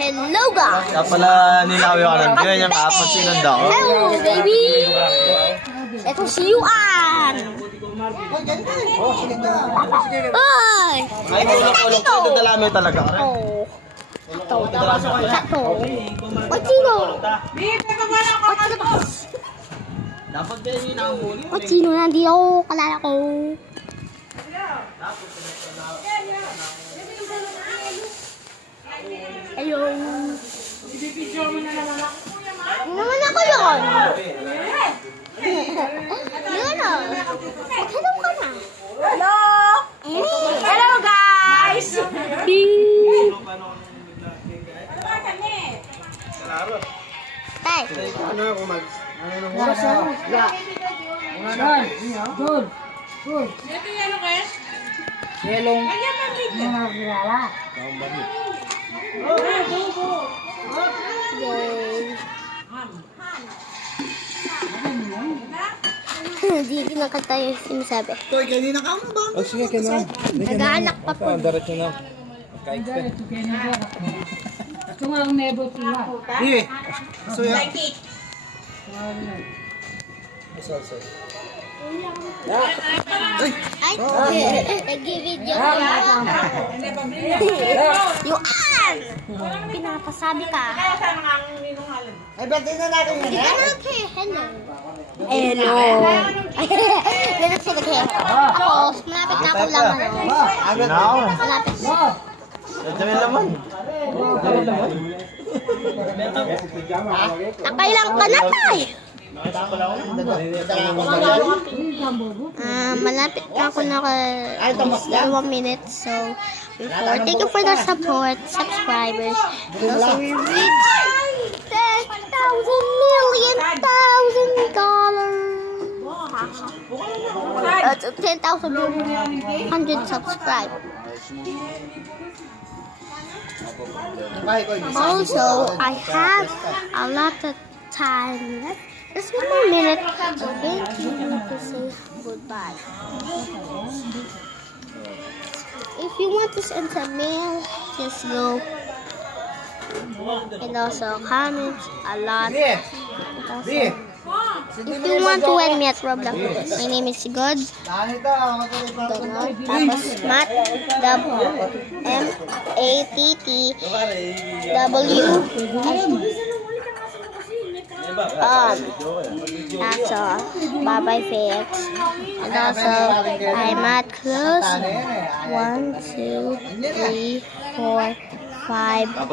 Hello guys! Kaya pala nilawi ako ng ganyan yung kapon sinunda ko. Hello baby! Ito si Yuan! Ay! Ay, kulong-kulong ko. Ito dalami talaga. Oh. Sakto. What sino? Dapat din yung nakahuli. What sino? Nandito ako. Kalala ko. Hello. Naman ako yun. Yun o. Hello ka na. Hello! Hello guys! Tay. Ano ako mag... Good. Ito yung ano guys? Yelong. Hindi kinakanta yung sinasabi. Toy, kanina ka mo ba? Oh, sige, kanina. Nag-aanak pa po. Diretso na. Ito nga ang nebo sila. Sige. So, yan. Ay, nag-video ko yung pinapasabi ka. Ay, ba't din na natin Hindi ka na hello. Hello. Ganun siya nag-hello. Ako, malapit na ako lang ano. Agad na ako. Malapit na. Dami naman. Nakailang ka na tayo. Malapit na ako na 2 minutes. So, before, thank you for the support, subscribers. And also, we reached $10,000 subscribers. Also, I have a lot of time left. Just 1 more minute. So thank you to say goodbye. If you want to send some mail, just go. And also comments a lot. And also, if you want to add me at Roblox, my name is God. Tapos Matt, M-A-T-T-W. That's all. Bye-bye, Fix. And also, I'm at close. 1, 2, 3, 4, 5.